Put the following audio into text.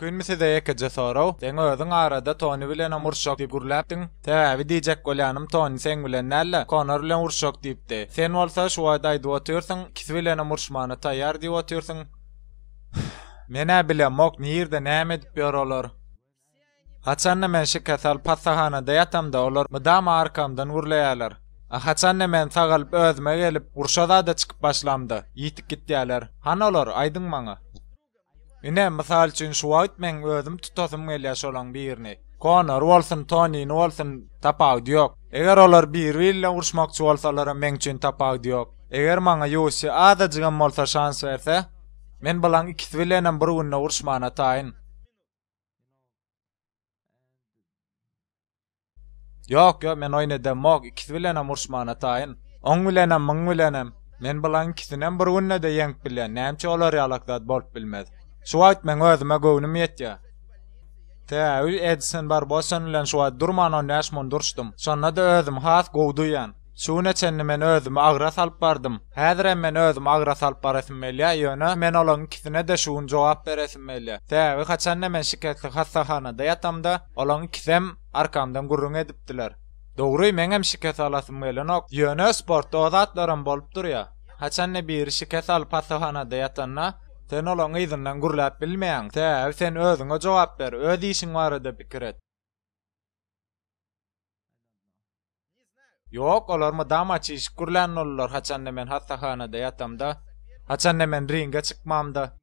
Mümkün mi size ekaja soraw? Sen özüň arada Tony bilen urşok diýip gürläpdiň. Täbi diýjek bolýanym Tony sen bilen näle? Conor bilen urşok diýipdi. Sen bolsa şu wada aýdyp oturýarsyň, ikisi bilen urşmana taýýar diýip oturýarsyň. Mene bilen mok nirde näme edip ýörolar? Haçanna men şu kasal pasahanada ýatamda olar mydam arkamdan gürleýärler. Haçanna men sagalyp özüme gelip urşada da çykyp başlamdy. Ýitip gitdiler. Hanalar aýdyň maňa. Ine misal üçin şu wagt men özüm tutasym gelýär şolaň birini. Conor bolsun, Tony bolsun tapawdy ýok. Eger olar bir bilen urşmakçy bolsalar men üçin tapawdy ýok. Eger maňa ýoşy adajygam bolsa şans berse, men bilen ikisi bilen bir günde urşmana taýyn. Yok, men oynadym mok, ikisi bilen urşmana taýyn. Oň bilen, myň bilen. Men bilen ikisinem bir günde de ýeňip bilen. Näme olar ýalakdat bolup bilmez. Şu wagt men özüme göwnüm ýetdi. Täbi Edson Barbosa bilen şu wagt durman oynashmon durşdum. Şonda da özüm has gowduýan. Şuna çenni men özüm agra salyp bardym. Häzir men özüm agra salyp barasym belýär, ýöne men olaň ikisine de şuň jogap beresim belýär. Täbi haçanna men şikayetli hastahanada ýatamda, olaň ikisem arkamdan gurrun edipdiler. Dogry men hem şikayet alasym gelenok. Ýöne sportda zatlarym bolup durýar. Haçanna bir şikayet alyp hastahanada ýatanna sen olaň ýyzyndan gürläp bilmeýäň. Täbi sen özüňe jogap ber, öz işiň barada pikir et. Yok, olar mı damaçı iş gürlän olurlar haçanna men hastahanada ýatamda. Haçanna men ringe çykmamda.